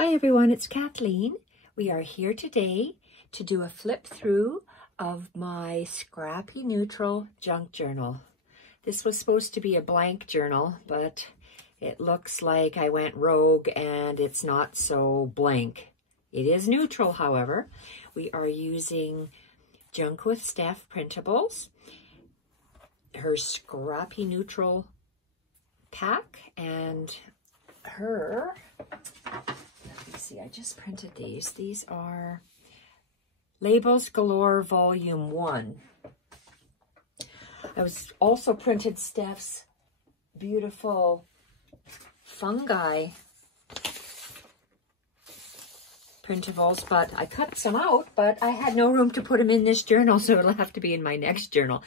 Hi everyone, it's Kathleen. We are here today to do a flip through of my Scrappy Neutral Junk Journal. This was supposed to be a blank journal, but it looks like I went rogue and it's not so blank. It is neutral, however. We are using Junk With Steph printables, her Scrappy Neutral pack, and her... See, I just printed these. These are Labels Galore Volume 1. I was also printed Steph's beautiful fungi printables, but I cut some out, but I had no room to put them in this journal, so it'll have to be in my next journal.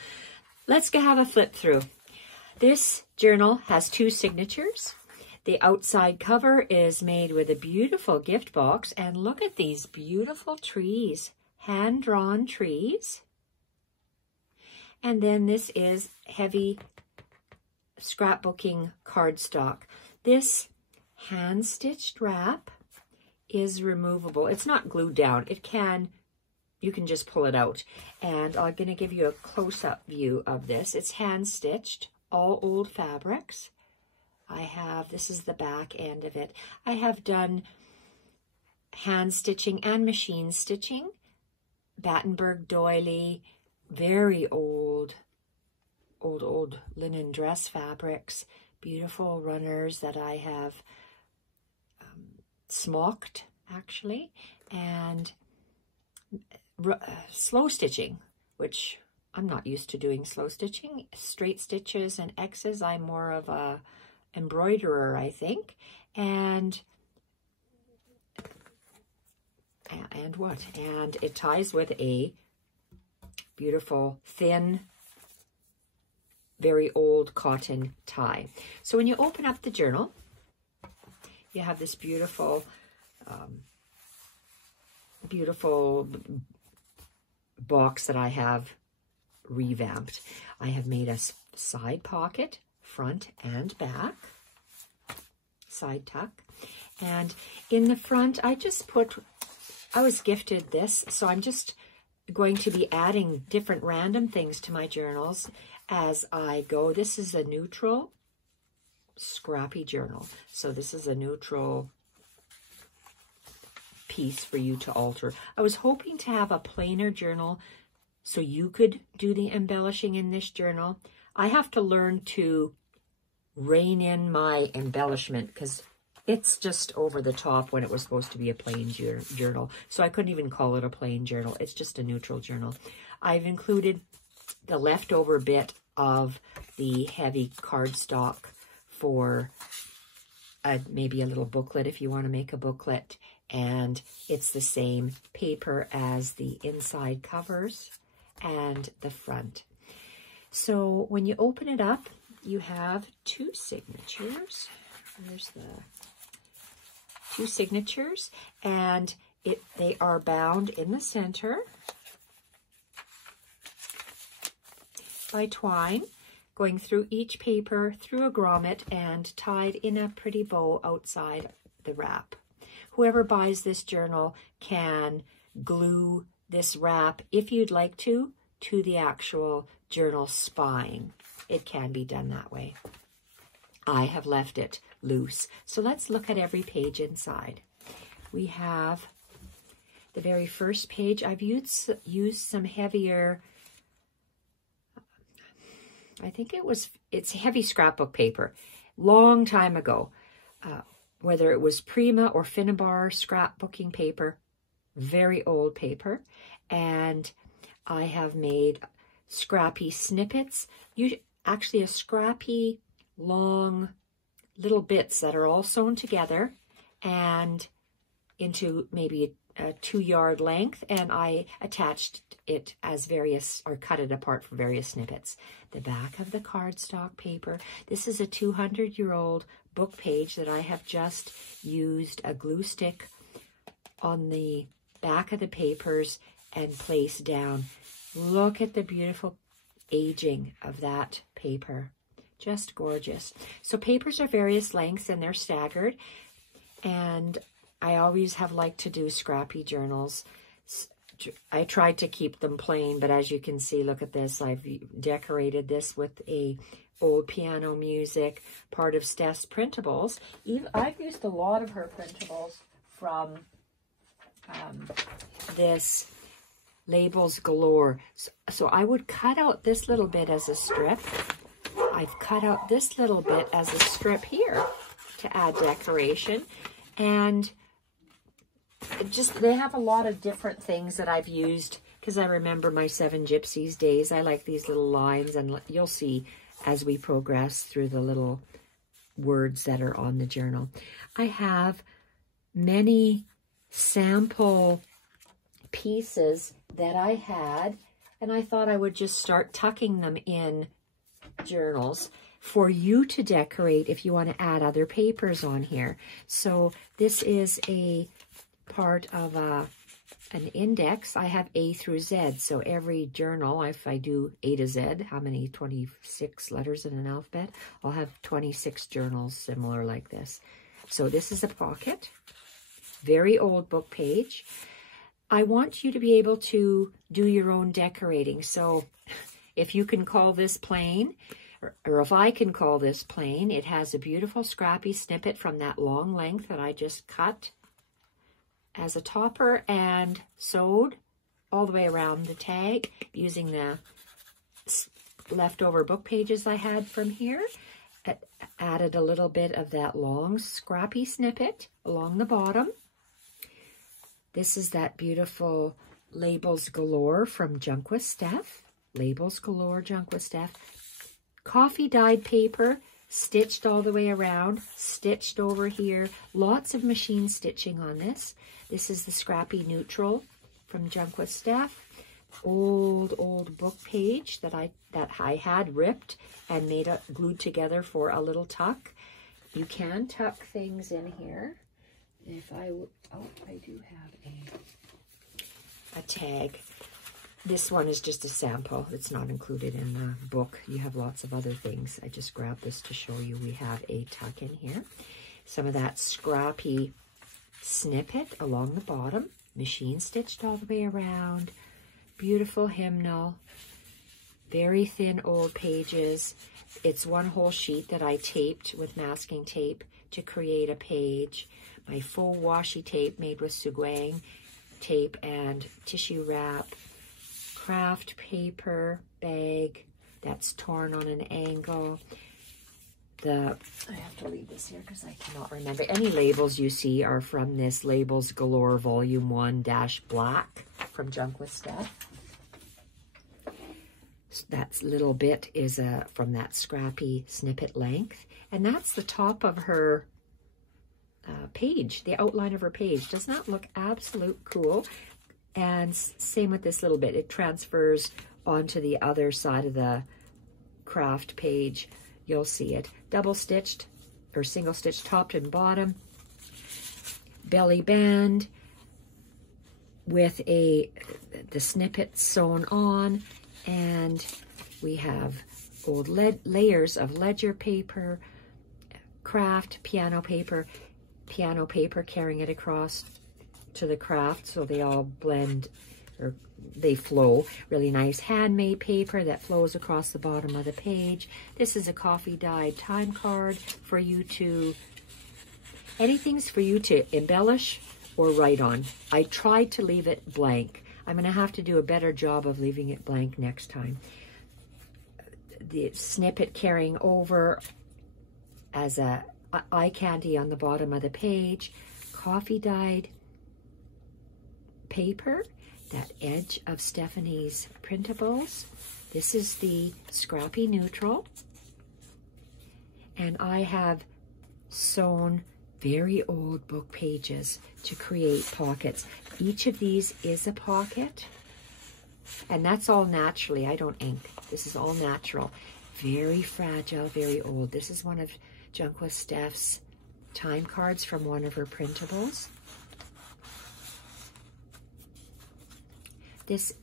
Let's go have a flip through. This journal has 2 signatures. The outside cover is made with a beautiful gift box, and look at these beautiful trees, hand-drawn trees. And then this is heavy scrapbooking cardstock. This hand-stitched wrap is removable. It's not glued down. You can just pull it out. And I'm going to give you a close-up view of this. It's hand-stitched, all old fabrics. This is the back end of it. I have done hand stitching and machine stitching, Battenberg doily, very old linen dress fabrics, beautiful runners that I have smocked actually, and slow stitching, which I'm not used to doing slow stitching. Straight stitches and X's, I'm more of a embroiderer, I think, and it ties with a beautiful thin, very old cotton tie. So when you open up the journal, you have this beautiful beautiful box that I have revamped. I have made a side pocket, front and back, side tuck, and in the front I was gifted this, so I'm just going to be adding different random things to my journals as I go. This is a neutral Scrappy journal, so this is a neutral piece for you to alter. I was hoping to have a plainer journal so you could do the embellishing in this journal. I have to learn to rein in my embellishment because it's just over the top when it was supposed to be a plain journal. So I couldn't even call it a plain journal. It's just a neutral journal. I've included the leftover bit of the heavy cardstock for maybe a little booklet if you want to make a booklet. And it's the same paper as the inside covers and the front. So when you open it up, you have 2 signatures. There's the 2 signatures, and they are bound in the center by twine, going through each paper, through a grommet, and tied in a pretty bow outside the wrap. Whoever buys this journal can glue this wrap, if you'd like to the actual journal spine. It can be done that way. I have left it loose. So let's look at every page inside. We have the very first page. I've used some heavier, I think it's heavy scrapbook paper. Long time ago, whether it was Prima or Finnabar scrapbooking paper, very old paper. And I have made Scrappy snippets. Actually a Scrappy long little bits that are all sewn together and into maybe a 2-yard length, and I attached it as cut it apart for various snippets. The back of the cardstock paper. This is a 200-year-old book page that I have just used a glue stick on the back of the papers and placed down. Look at the beautiful aging of that paper. Just gorgeous. So papers are various lengths and they're staggered. And I always have liked to do scrappy journals. I tried to keep them plain, but as you can see, look at this. I've decorated this with a old piano music, part of Steph's printables. I've used a lot of her printables from this Labels Galore. So I would cut out this little bit as a strip. I've cut out this little bit as a strip here to add decoration. And they have a lot of different things that I've used because I remember my 7 Gypsies days. I like these little lines, and you'll see as we progress through the little words that are on the journal. I have many sample pieces that I had, and I thought I would just start tucking them in journals for you to decorate if you want to add other papers on here. So this is a part of an index. I have A through Z, so every journal, if I do A to Z, how many? 26 letters in an alphabet? I'll have 26 journals similar like this. So this is a pocket, very old book page. I want you to be able to do your own decorating. So if you can call this plain, or if I can call this plain, it has a beautiful scrappy snippet from that long length that I just cut as a topper and sewed all the way around the tag using the leftover book pages I had from here. Added a little bit of that long scrappy snippet along the bottom. This is that beautiful Labels Galore from Junk With Steph. Labels Galore, Junk With Steph. Coffee dyed paper, stitched all the way around, stitched over here. Lots of machine stitching on this. This is the Scrappy Neutral from Junk With Steph. Old book page that I had ripped and glued together for a little tuck. You can tuck things in here. If I do have a tag. This one is just a sample. It's not included in the book. You have lots of other things. I just grabbed this to show you we have a tuck in here. Some of that scrappy snippet along the bottom. Machine stitched all the way around. Beautiful hymnal. Very thin old pages. It's one whole sheet that I taped with masking tape to create a page. My full washi tape made with suguang tape and tissue wrap. Craft paper bag that's torn on an angle. I have to leave this here because I cannot remember. Any labels you see are from this Labels Galore Volume 1-Black from Junk With Steph. That little bit is from that scrappy snippet length. And that's the top of her page, the outline of her page. Does not look absolute cool. And same with this little bit. It transfers onto the other side of the craft page. You'll see it. Double stitched or single stitched top and bottom. Belly band with the snippet sewn on. And we have old layers of ledger paper, craft, piano paper carrying it across to the craft so they all blend, or they flow. Really nice handmade paper that flows across the bottom of the page. This is a coffee dyed time card for you to, anything's for you to embellish or write on. I tried to leave it blank. I'm going to have to do a better job of leaving it blank next time. The snippet carrying over as a eye candy on the bottom of the page. Coffee dyed paper, that edge of Stephanie's printables. This is the Scrappy Neutral. And I have sewn very old book pages to create pockets. Each of these is a pocket. And that's all naturally. I don't ink. This is all natural. Very fragile, very old. This is one of Junk With Steph's time cards from one of her printables. This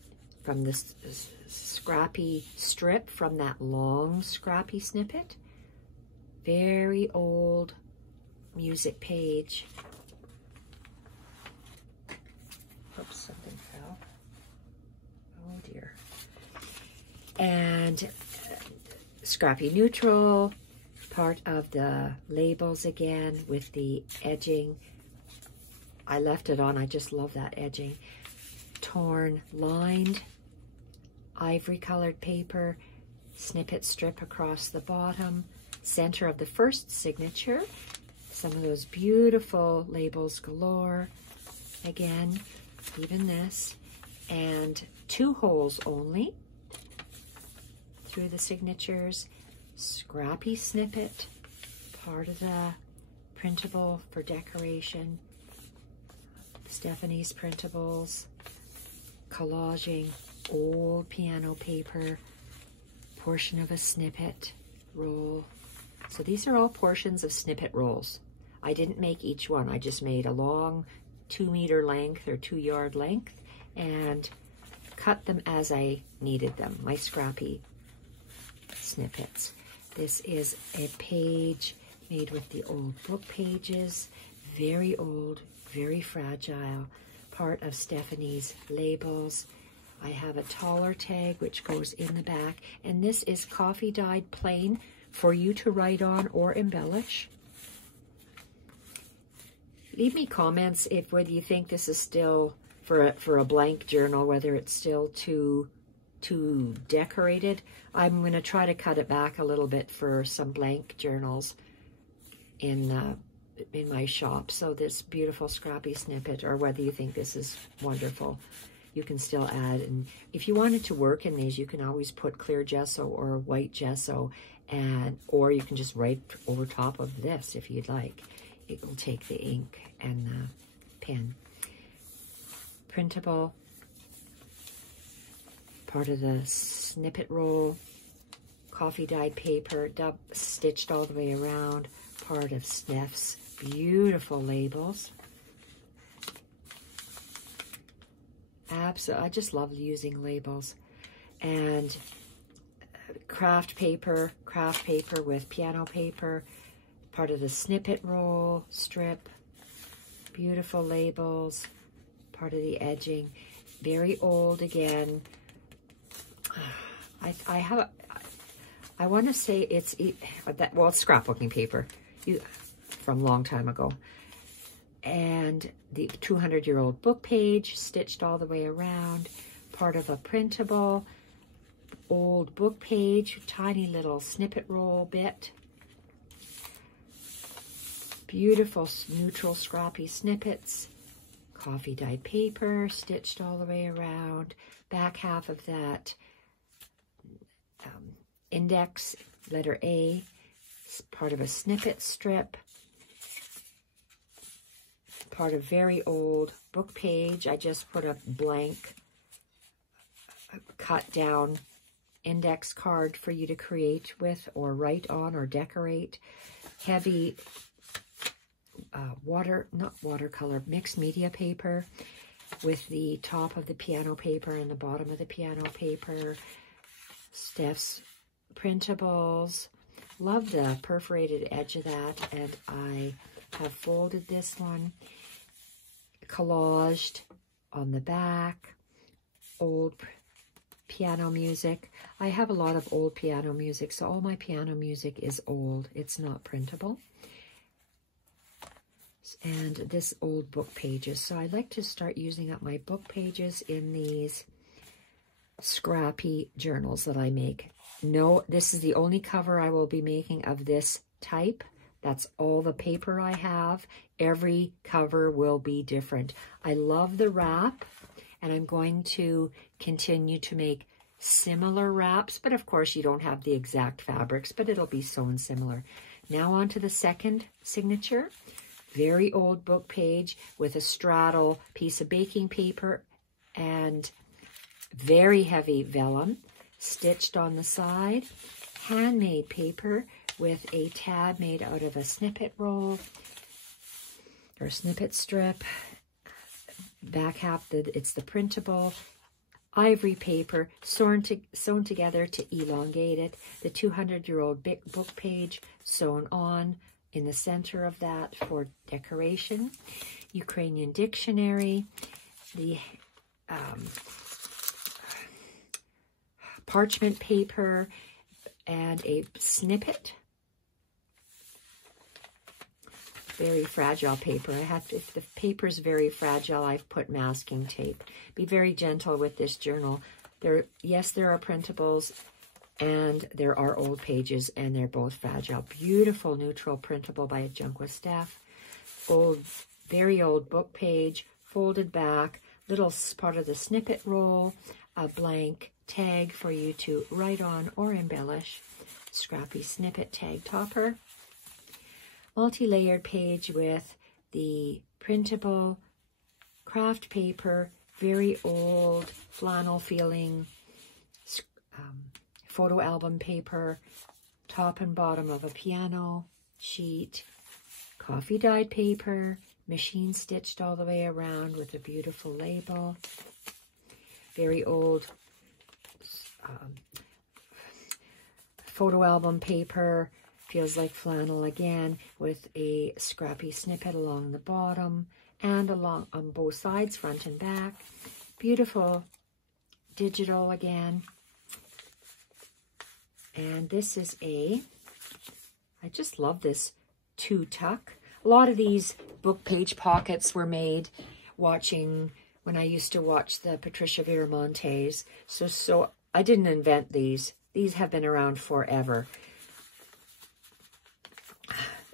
from this scrappy strip from that long scrappy snippet. Very old music page. Oops, something fell. Oh dear. And Scrappy Neutral, part of the labels again with the edging. I left it on, I just love that edging. Torn, lined, ivory colored paper, snippet strip across the bottom, center of the first signature, some of those beautiful labels galore, again, even this, and 2 holes only through the signatures, Scrappy snippet, part of the printable for decoration, Stephanie's printables, collaging, old piano paper, portion of a snippet roll. So these are all portions of snippet rolls. I didn't make each one. I just made a long 2-meter length or 2-yard length and cut them as I needed them, my Scrappy snippets. This is a page made with the old book pages, very old, very fragile, part of Stephanie's labels. I have a taller tag which goes in the back, and this is coffee dyed plain for you to write on or embellish. Leave me comments if whether you think this is still for a blank journal, whether it's still too decorated. I'm going to try to cut it back a little bit for some blank journals in my shop. So this beautiful Scrappy snippet, or whether you think this is wonderful, you can still add. And if you wanted to work in these, you can always put clear gesso or white gesso, or you can just write over top of this if you'd like. It will take the ink and the pen. Printable, part of the snippet roll, coffee dyed paper, stitched all the way around, part of Steph's beautiful labels. Absolutely, I just love using labels. And craft paper with piano paper, part of the snippet roll strip, beautiful labels, part of the edging, very old again. I want to say it's scrapbooking paper from a long time ago. And the 200-year-old book page stitched all the way around, part of a printable old book page, tiny little snippet roll bit. Beautiful neutral Scrappy snippets, coffee dyed paper stitched all the way around, back half of that index, letter A, part of a snippet strip, part of very old book page. I just put a blank cut down index card for you to create with or write on or decorate. Heavy not watercolor, mixed media paper with the top of the piano paper and the bottom of the piano paper. Steph's printables. Love the perforated edge of that, and I have folded this one. Collaged on the back. Old piano music. I have a lot of old piano music, so all my piano music is old. It's not printable. And this old book pages. So I'd like to start using up my book pages in these Scrappy journals that I make. No, this is the only cover I will be making of this type. That's all the paper I have. Every cover will be different. I love the wrap, and I'm going to continue to make similar wraps, but of course you don't have the exact fabrics, but it'll be sewn similar. Now on to the second signature. Very old book page with a straddle piece of baking paper and very heavy vellum stitched on the side. Handmade paper with a tab made out of a snippet roll or snippet strip. Back half, it's the printable. Ivory paper sewn together to elongate it. The 200-year-old book page sewn on in the center of that for decoration. Ukrainian dictionary. the parchment paper, and a snippet. Very fragile paper. If the paper is very fragile, I've put masking tape. Be very gentle with this journal. Yes, there are printables, and there are old pages, and they're both fragile. Beautiful neutral printable by Junk With Steph. Very old book page, folded back, little part of the snippet roll, a blank tag for you to write on or embellish. Scrappy snippet tag topper. Multi-layered page with the printable craft paper, very old flannel feeling photo album paper, top and bottom of a piano sheet, coffee dyed paper, machine stitched all the way around with a beautiful label, very old photo album paper, feels like flannel again, with a scrappy snippet along the bottom and along on both sides, front and back. Beautiful digital again. And this is I just love this 2-tuck. A lot of these book page pockets were made when I used to watch the Patricia Viramontes. So I didn't invent these. These have been around forever.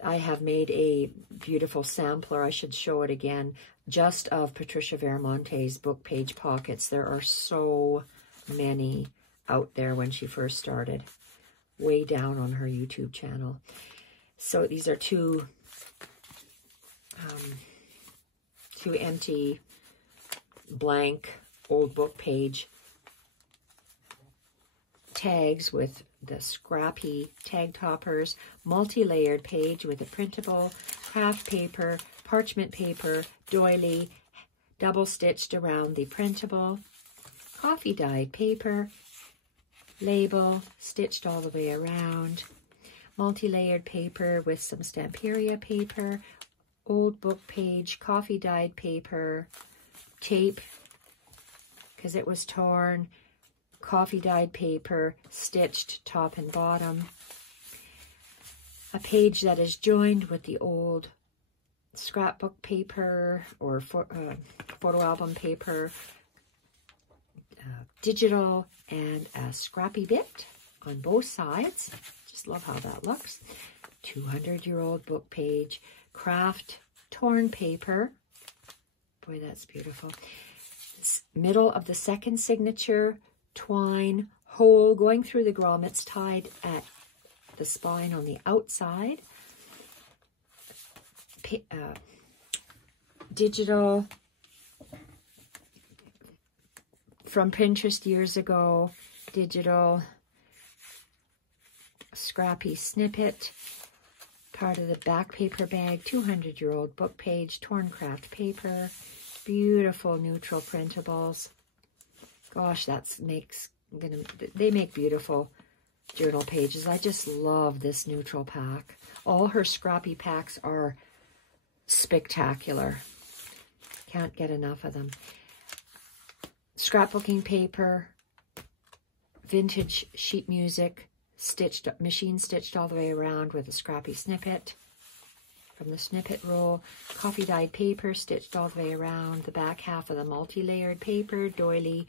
I have made a beautiful sampler, I should show it again, just of Patricia Viramonte's book page pockets. There are so many out there when she first started, way down on her YouTube channel. So these are two empty, blank, old book page tags with the scrappy tag toppers, multi-layered page with a printable, craft paper, parchment paper, doily, double stitched around the printable, coffee dyed paper, label, stitched all the way around, multi-layered paper with some Stamperia paper, old book page, coffee dyed paper, tape, because it was torn, coffee dyed paper, stitched top and bottom, a page that is joined with the old scrapbook paper or photo album paper, digital, and a scrappy bit on both sides. Just love how that looks. 200-year-old book page, craft torn paper. Boy, that's beautiful. Middle of the second signature, twine, hole going through the grommets, tied at the spine on the outside. Digital from Pinterest years ago, digital, scrappy snippet, part of the back paper bag, 200-year-old book page, torn craft paper, beautiful neutral printables. Gosh, they make beautiful journal pages. I just love this neutral pack. All her scrappy packs are spectacular. Can't get enough of them. Scrapbooking paper, vintage sheet music, machine stitched all the way around with a scrappy snippet from the snippet roll, coffee dyed paper stitched all the way around, the back half of the multi-layered paper, doily,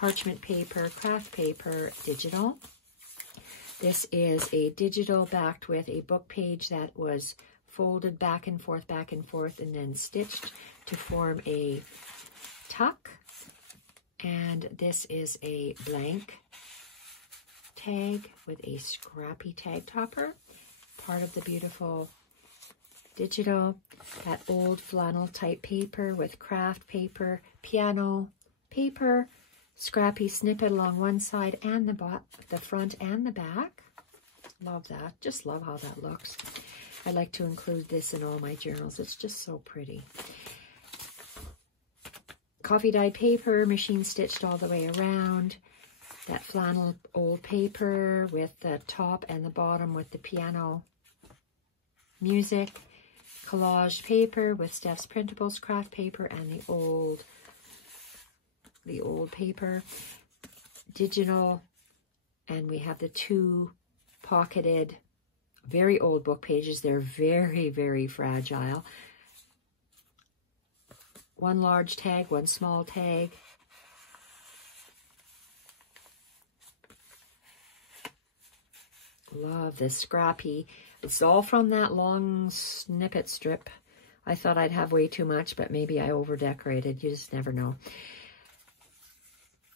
parchment paper, craft paper, digital. This is a digital backed with a book page that was folded back and forth, and then stitched to form a tuck. And this is a blank tag with a scrappy tag topper, part of the beautiful digital, that old flannel type paper with craft paper, piano paper, scrappy snippet along one side and the front and the back. Love that. Just love how that looks. I like to include this in all my journals. It's just so pretty. Coffee dyed paper, machine stitched all the way around. That flannel old paper with the top and the bottom with the piano music. Collage paper with Steph's Printables craft paper and the old the old paper, digital, and we have the 2 pocketed, very old book pages. They're very, very fragile. 1 large tag, 1 small tag. Love this Scrappy. It's all from that long snippet strip. I thought I'd have way too much, but maybe I over-decorated. You just never know.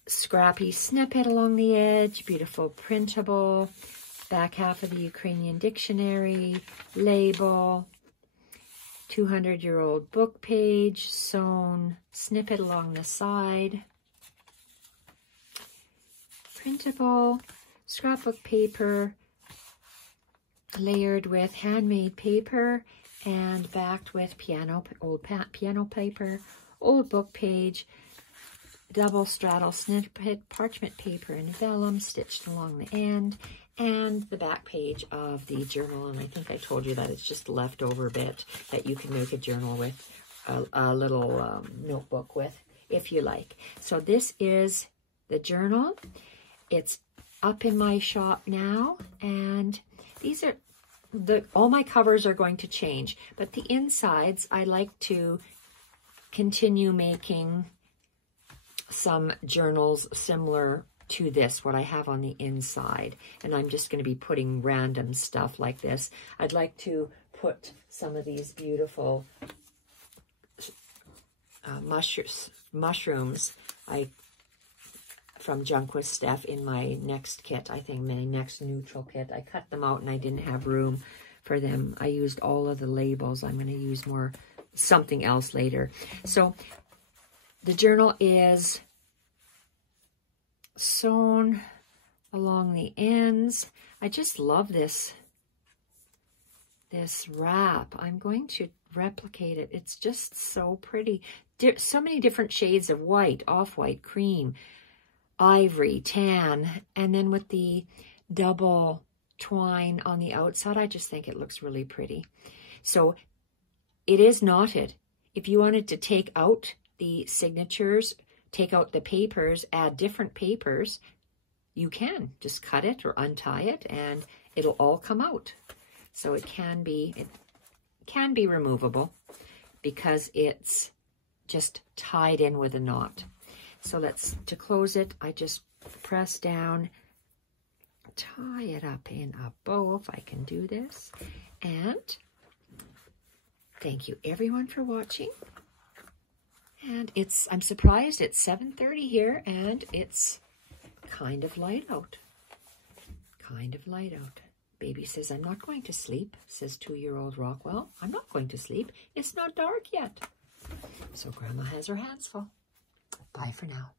Scrappy snippet along the edge. Beautiful printable. Back half of the Ukrainian dictionary. Label. 200-year-old book page. Sewn snippet along the side. Printable. Scrapbook paper. Layered with handmade paper and backed with old piano paper, old book page, double straddle snippet, parchment paper and vellum stitched along the end, and the back page of the journal. And I think I told you that it's just a leftover bit that you can make a journal with, a little notebook with, if you like. So this is the journal. It's up in my shop now, and these are all my covers are going to change, but the insides I like to continue making some journals similar to this, what I have on the inside, and I'm just going to be putting random stuff like this. I'd like to put some of these beautiful mushrooms from Junk With Steph in my next kit, I think my next neutral kit. I cut them out and I didn't have room for them. I used all of the labels. I'm going to use something else later. So the journal is sewn along the ends. I just love this wrap. I'm going to replicate it. It's just so pretty. So many different shades of white, off-white, cream, ivory, tan, and then with the double twine on the outside, I just think it looks really pretty. So it is knotted. If you wanted to take out the signatures, take out the papers, add different papers, you can just cut it or untie it and it'll all come out. So it can be removable because it's just tied in with a knot. So to close it, I just press down, tie it up in a bow if I can do this. And thank you everyone for watching. And I'm surprised it's 7:30 here and it's kind of light out. Kind of light out. Baby says, I'm not going to sleep, says 2-year-old Rockwell. I'm not going to sleep. It's not dark yet. So Grandma has her hands full. Bye for now.